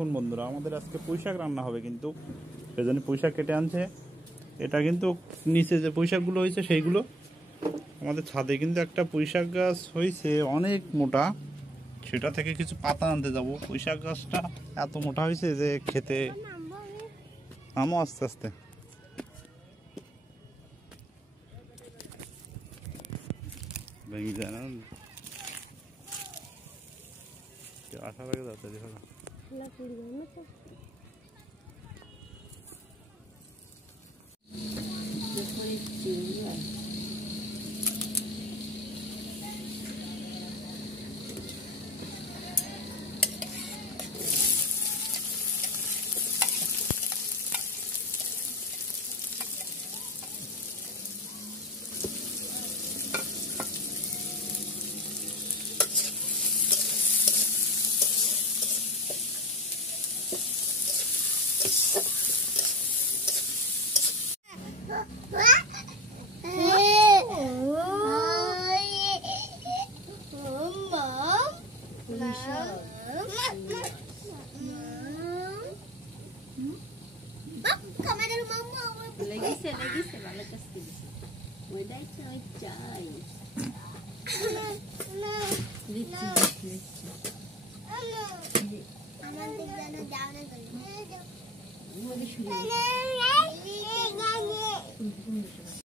দেখুন বন্ধুরা, আমাদের আজকে পুঁইশাক রান্না হবে, কিন্তু সেজন্য পুঁইশাক কেটে আনছে। এটা কিন্তু নিচে যে পুঁইশাকগুলো হয়েছে সেইগুলো। আমাদের ছাদে কিন্তু একটা পুঁইশাক গাছ হয়েছে অনেক মোটা, সেটা থেকে কিছু পাতা আনতে যাবো। পুঁইশাক গাছটা এত মোটা হয়েছে যে খেতে আমও আস্তে আস্তে। ভেঙে যায় না, আসার আগে যাচ্ছে দেখো। Lagi balik ke sini. Udah coy. Lucu.